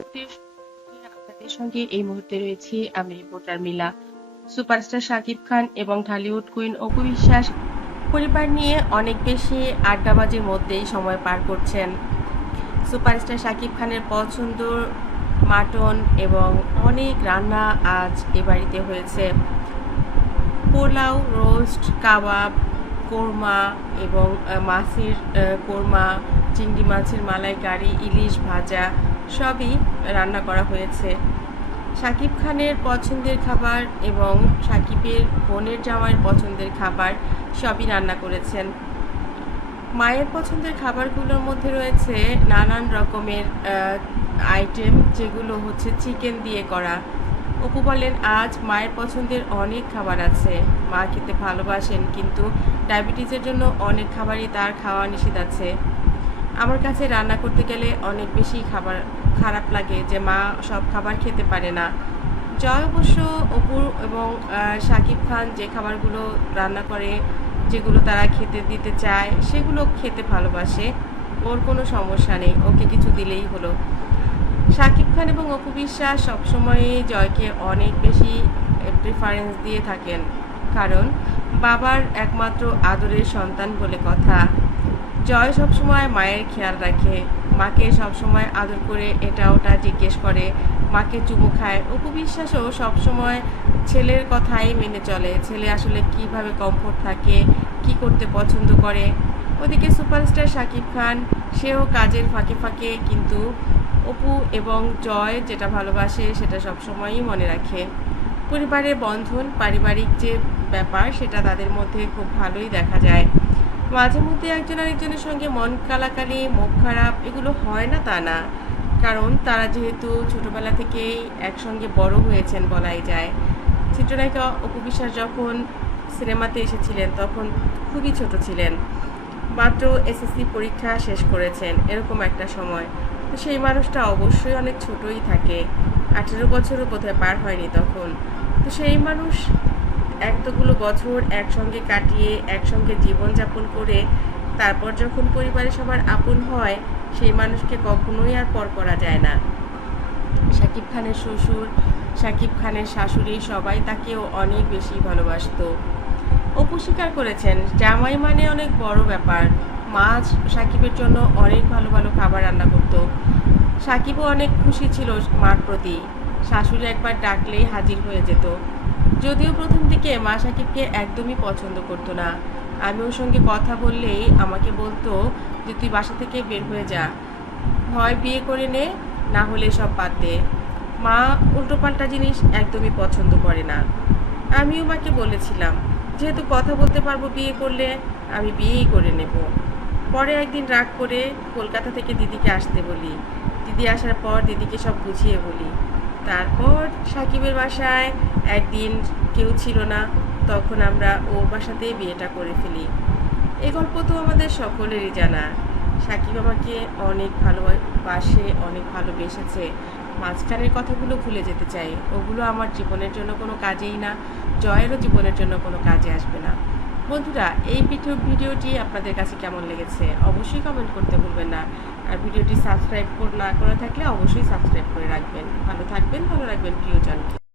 আপনাদের সঙ্গে এই মুহূর্তে রয়েছি আমি রিপোর্টার মিলা। সুপারস্টার শাকিব খান এবং ঢালিউড কুইন অপু বিশ্বাস পরিবার নিয়ে অনেক বেশি আড্ডাবাজির মধ্যেই সময় পার করছেন। সুপারস্টার শাকিব খানের পছন্দর মাটন এবং অনেক রান্না আজ এ বাড়িতে হয়েছে। পোলাও, রোস্ট, কাবাব, কোরমা এবং মাছের কোরমা, চিংড়ি মাছের মালাইকারি, ইলিশ ভাজা সবই রান্না করা হয়েছে। শাকিব খানের পছন্দের খাবার এবং শাকিবের বোনের জামাইয়ের পছন্দের খাবার সবই রান্না করেছেন। মায়ের পছন্দের খাবারগুলোর মধ্যে রয়েছে নানান রকমের আইটেম, যেগুলো হচ্ছে চিকেন দিয়ে করা। অপু বলেন, আজ মায়ের পছন্দের অনেক খাবার আছে, মা খেতে ভালোবাসেন, কিন্তু ডায়াবেটিসের জন্য অনেক খাবারই তার খাওয়া নিষেধ আছে। আমার কাছে রান্না করতে গেলে অনেক বেশি খারাপ লাগে যে মা সব খাবার খেতে পারে না। জয় অবশ্য অপু এবং শাকিব খান যে খাবারগুলো রান্না করে, যেগুলো তারা খেতে দিতে চায়, সেগুলো খেতে ভালোবাসে। ওর কোনো সমস্যা নেই, ওকে কিছু দিলেই হলো। শাকিব খান এবং অপু বিশ্বাস সবসময়ই জয়কে অনেক বেশি প্রিফারেন্স দিয়ে থাকেন, কারণ বাবার একমাত্র আদরের সন্তান বলে কথা। জয় সবসময় মায়ের খেয়াল রাখে, মাকে সবসময় আদর করে এটা ওটা জিজ্ঞেস করে, মাকে চুমু খায়। অপু বিশ্বাসও সবসময় ছেলের কথাই মেনে চলে, ছেলে আসলে কিভাবে কমফোর্ট থাকে, কি করতে পছন্দ করে। ওদিকে সুপারস্টার শাকিব খান, সেও কাজের ফাঁকে ফাঁকে কিন্তু অপু এবং জয় যেটা ভালোবাসে সেটা সবসময়ই মনে রাখে। পরিবারের বন্ধন, পারিবারিক যে ব্যাপার, সেটা তাদের মধ্যে খুব ভালোই দেখা যায়। মাঝে মধ্যে একজন আরেকজনের সঙ্গে মন কালাকালি, মুখ খারাপ এগুলো হয় না তা না, কারণ তারা যেহেতু ছোটবেলা থেকেই একসঙ্গে বড় হয়েছেন বলাই যায়। চিত্রনায়িকা অপু বিশ্বাস যখন সিনেমাতে এসেছিলেন তখন খুবই ছোট ছিলেন, মাত্র এসএসসি পরীক্ষা শেষ করেছেন, এরকম একটা সময়। তো সেই মানুষটা অবশ্যই অনেক ছোটই থাকে, 18 বছরও বোধহয় পার হয়নি তখন। তো সেই মানুষ এতগুলো বছর একসঙ্গে কাটিয়ে একসঙ্গে জীবনযাপন করে তারপর যখন পরিবারের সবার আপন হয়, সেই মানুষকে কখনোই আর পর করা যায় না। শাকিব খানের শ্বশুর, শাকিব খানের শাশুড়ি সবাই তাকেও অনেক বেশি ভালোবাসতো। অপু স্বীকার করেছেন, জামাই মানে অনেক বড় ব্যাপার। মা সাকিবের জন্য অনেক ভালো ভালো খাবার রান্না করতো। সাকিবও অনেক খুশি ছিল মার প্রতি, শাশুড়ি একবার ডাকলেই হাজির হয়ে যেত। যদিও প্রথম দিকে মা সাকিবকে একদমই পছন্দ করতো না। আমি ওর সঙ্গে কথা বললেই আমাকে বলতো যে তুই বাসা থেকে বের হয়ে যা, হয় বিয়ে করে নে, না হলে সব বাদ দে। মা উল্টোপাল্টা জিনিস একদমই পছন্দ করে না। আমিও মাকে বলেছিলাম, যেহেতু কথা বলতে পারবো বিয়ে করলে, আমি বিয়েই করে নেব। পরে একদিন রাগ করে কলকাতা থেকে দিদিকে আসতে বলি। দিদি আসার পর দিদিকে সব বুঝিয়ে বলি। তারপর সাকিবের বাসায় একদিন কেউ ছিল না, তখন আমরা ওর বাসাতেই বিয়েটা করে ফেলি। এই গল্প তো আমাদের সকলেরই জানা। সাকিব আমাকে অনেক ভালোবাসে, অনেক ভালোবেসেছে। মাঝখানের কথাগুলো ভুলে যেতে চাই, ওগুলো আমার জীবনের জন্য কোনো কাজেই না, জয়েরও জীবনের জন্য কোনো কাজে আসবে না। বন্ধুরা, এই ভিডিওটি আপনাদের কাছে কেমন লেগেছে অবশ্যই কমেন্ট করতে ভুলবেন না। আর ভিডিওটি সাবস্ক্রাইব না করে থাকলে অবশ্যই সাবস্ক্রাইব করে রাখবেন। ভালো থাকবেন, ভালো রাখবেন প্রিয়জনকে।